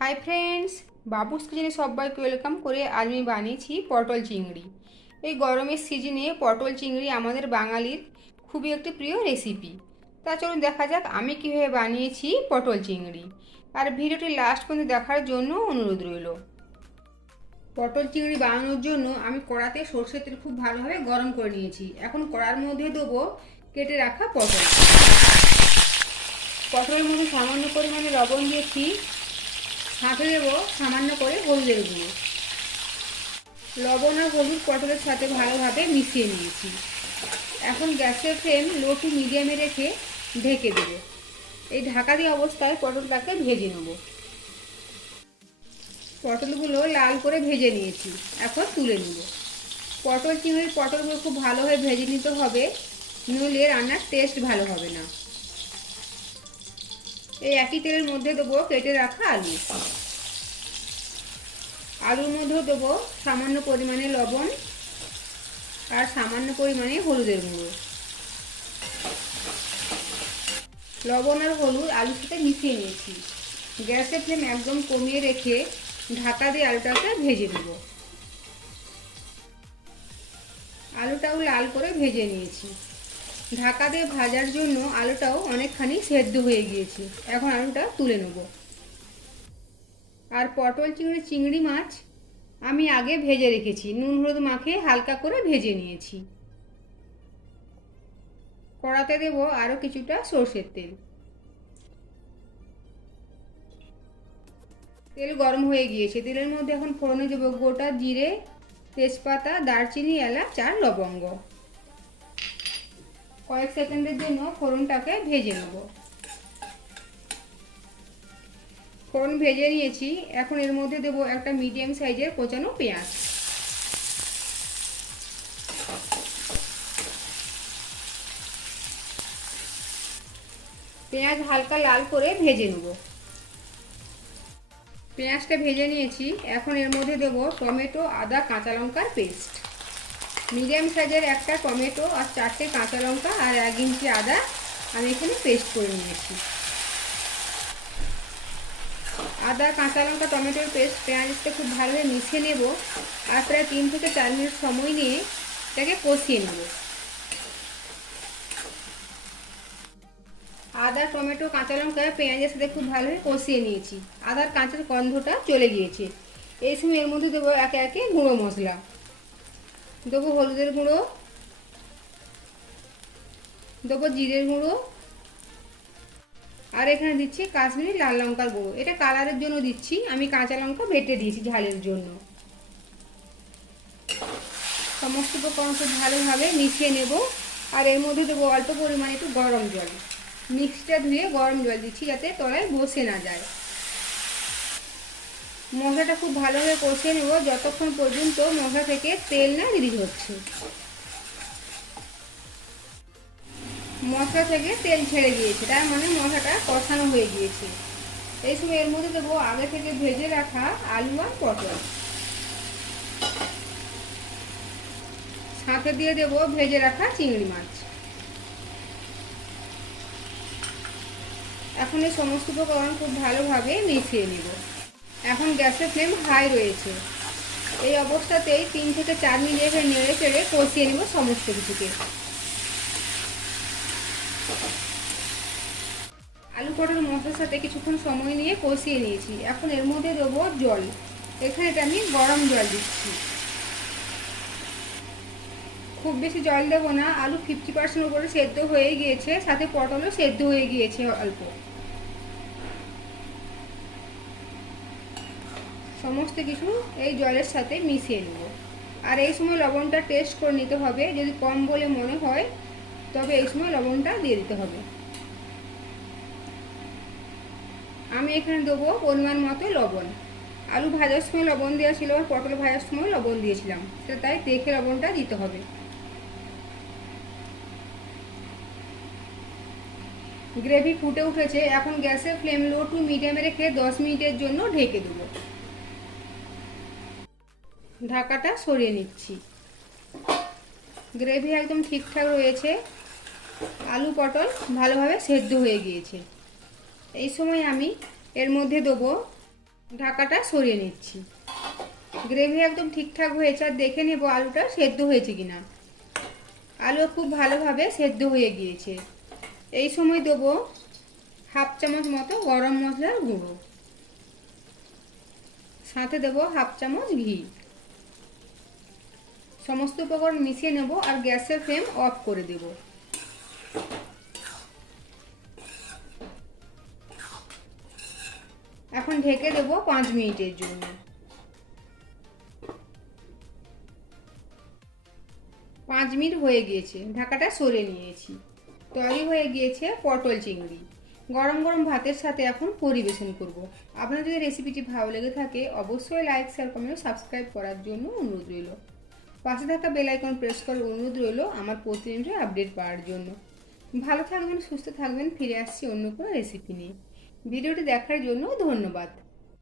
Hi friends, বাবুস কিচেনে সবাইকে welcome করে আজ আমি বানিয়েছি পটল চিংড়ি। এই গরমের সিজনে পটল চিংড়ি আমাদের বাঙালির খুবই একটি প্রিয় রেসিপি। তা চলুন দেখা যাক আমি কীভাবে বানিয়েছি পটল চিংড়ি। আর ভিডিওটি লাস্ট পর্যন্ত দেখার জন্য অনুরোধ রইল। পটল চিংড়ি বানানোর জন্য আমি কড়াতে সরষের তেল খুব ভালোভাবে গরম করে নিয়েছি। এখন কড়ার মধ্যে দেবো কেটে রাখা পটল। পটলের মধ্যে সামান্য পরিমাণে লবণ দিয়েছি, সাথে দেবো সামান্য করে হলুদের গুঁড়ো। লবণ আর হলুদ পটলের সাথে ভালোভাবে মিশিয়ে নিয়েছি। এখন গ্যাসের ফ্লেম লো টু মিডিয়ামে রেখে ঢেকে দেব। এই ঢাকা দিয়ে অবস্থায় পটলটাকে ভেজে নেব। পটলগুলো লাল করে ভেজে নিয়েছি, এখন তুলে নেব। পটলগুলো খুব ভালোভাবে ভেজে নিতে হবে, নইলে রান্নার টেস্ট ভালো হবে না। এই একই তেলের মধ্যে দেবো কেটে রাখা আলু। আলুর মধ্যেও দেবো সামান্য পরিমাণে লবণ আর সামান্য পরিমাণে হলুদের গুঁড়ো। লবণ আর হলুদ আলুর সাথে মিশিয়ে নিয়েছি। গ্যাসের ফ্লেম একদম কমিয়ে রেখে ঢাকা দিয়ে আলুটাকে ভেজে নেব। আলুটাও লাল করে ভেজে নিয়েছি। ঢাকা দিয়ে ভাজার জন্য আলুটাও অনেকখানি সেদ্ধ হয়ে গিয়েছে। এখন আলুটা তুলে নেব। আর পটল চিংড়ি মাছ আমি আগে ভেজে রেখেছি, নুন হলুদ মাখিয়ে হালকা করে ভেজে নিয়েছি। কড়াতে দেব আরও কিছুটা সরষের তেল। তেল গরম হয়ে গিয়েছে, তেলের মধ্যে এখন ফোড়নে দেব গোটা জিরে, তেজপাতা, দারচিনি, এলাচ আর লবঙ্গ। কয়েক সেকেন্ডের জন্য ফোড়নটাকে ভেজে নেব। ফোড়ন ভেজে নিয়েছি, এখন এর মধ্যে দেব একটা মিডিয়াম সাইজের কোচানো পেঁয়াজ। পেঁয়াজ হালকা লাল করে ভেজে নেব। পেঁয়াজটা ভেজে নিয়েছি, এখন এর মধ্যে দেব টমেটো, আদা, কাঁচা লঙ্কার পেস্ট। মিডিয়াম সাইজের একটা টমেটো আর 4টে কাঁচা লঙ্কা আর 1 ইঞ্চি আদা আমি এখানে পেস্ট করে নিয়েছি। আদা, কাঁচা লঙ্কা, টমেটোর পেস্ট পেঁয়াজের সাথে খুব ভালোভাবে মিশিয়ে নেব আর প্রায় 3 থেকে 4 মিনিট সময় নিয়ে এটাকে কষিয়ে নেব। আদা, টমেটো, কাঁচা লঙ্কা পেঁয়াজের সাথে খুব ভালোভাবে কষিয়ে নিয়েছি। আদার কাঁচা গন্ধটা চলে গিয়েছে। এই সময় এর মধ্যে দেবো একে একে গুঁড়ো মশলা। দেবো হলুদের গুঁড়ো, দেবো জিরের গুঁড়ো, আর এখানে দিচ্ছি কাশ্মীরি লাল লঙ্কার গুঁড়ো। এটা কালারের জন্য দিচ্ছি, আমি কাঁচা লঙ্কা বেটে দিয়েছি ঝালের জন্য। সমস্ত উপকরণ খুব ভালোভাবে মিশিয়ে নেব। আর এর মধ্যে দেবো অল্প পরিমাণে একটু গরম জল। মিক্সটা ধুয়ে গরম জল দিচ্ছি যাতে তলায় বসে না যায়। মশলাটা খুব ভালোভাবে কষিয়ে নেব যতক্ষণ পর্যন্ত মশলা থেকে তেল না রিলিজ হচ্ছে। মশলা থেকে তেল ছেড়ে গিয়েছে, তার মানে মশলাটা কষানো হয়ে গিয়েছে। এই সময় এর মধ্যে দেবো আগে থেকে ভেজে রাখা আলু আর পটল। সাথে দিয়ে দেবো ভেজে রাখা চিংড়ি মাছ। এখন এই সমস্ত উপকরণ খুব ভালোভাবে মিশিয়ে নেব। এখন গ্যাসের ফ্লেম হাই রয়েছে। এই অবস্থাতেই 3 থেকে 4 মিনিট নেড়ে চেড়ে কষিয়ে নেব সমস্ত কিছুকে। আলু পটল মশলার সাথে কিছুক্ষণ সময় নিয়ে কষিয়ে নিয়েছি। এখন এর মধ্যে দেবো জল। এখানে আমি গরম জল দিচ্ছি। খুব বেশি জল দেবো না, আলু 50% উপরে সেদ্ধ হয়ে গিয়েছে, সাথে পটলও সেদ্ধ হয়ে গিয়েছে অল্প। সমস্ত কিছু এই জলের সাথে মিশিয়ে নেব। আর এই সময় লবণটা টেস্ট করে নিতে হবে, যদি কম বলে মনে হয় তবে এই সময় লবণটা দিয়ে দিতে হবে। আমি এখানে দেবো পরিমাণ মতো লবণ। আলু ভাজার সময় লবণ দেওয়া ছিল আর পটল ভাজার সময় লবণ দিয়েছিলাম, সেটা তাই দেখে লবণটা দিতে হবে। গ্রেভি ফুটে উঠেছে, এখন গ্যাসের ফ্লেম লো টু মিডিয়ামে রেখে 10 মিনিটের জন্য ঢেকে দেবো। ঢাকাটা সরিয়ে নিচ্ছি। গ্রেভি একদম ঠিকঠাক রয়েছে, আলু পটল ভালোভাবে সেদ্ধ হয়ে গিয়েছে। এই সময় আমি এর মধ্যে দেবো ঢাকাটা সরিয়ে নিচ্ছি। গ্রেভি একদম ঠিকঠাক হয়েছে, আর দেখে নেব আলুটা সেদ্ধ হয়েছে কিনা। আলু খুব ভালোভাবে সেদ্ধ হয়ে গিয়েছে। এই সময় দেবো হাফ চামচ মতো গরম মশলার গুঁড়ো, সাথে দেবো হাফ চামচ ঘি। সমস্ত উপকরণ মিশিয়ে নেব আর গ্যাসের ফ্লেম অফ করে দেব। এখন ঢেকে দেব 5 মিনিটের জন্য। 5 মিনিট হয়ে গিয়েছে, ঢাকাটা সরিয়ে নিয়েছি। তৈরি হয়ে গিয়েছে পটল চিংড়ি। গরম গরম ভাতের সাথে এখন পরিবেশন করব। আপনার যদি রেসিপিটি ভালো লেগে থাকে অবশ্যই লাইক, শেয়ার, কমেন্ট, সাবস্ক্রাইব করার জন্য অনুরোধ রইল। পাশে থাকা বেল আইকন প্রেস করার অনুরোধ রইল আমার প্রতিদিনের আপডেট পাওয়ার জন্য। ভালো থাকবেন, সুস্থ থাকবেন। ফিরে আসছি অন্য কোনো রেসিপি নিয়ে। ভিডিওটি দেখার জন্য ধন্যবাদ।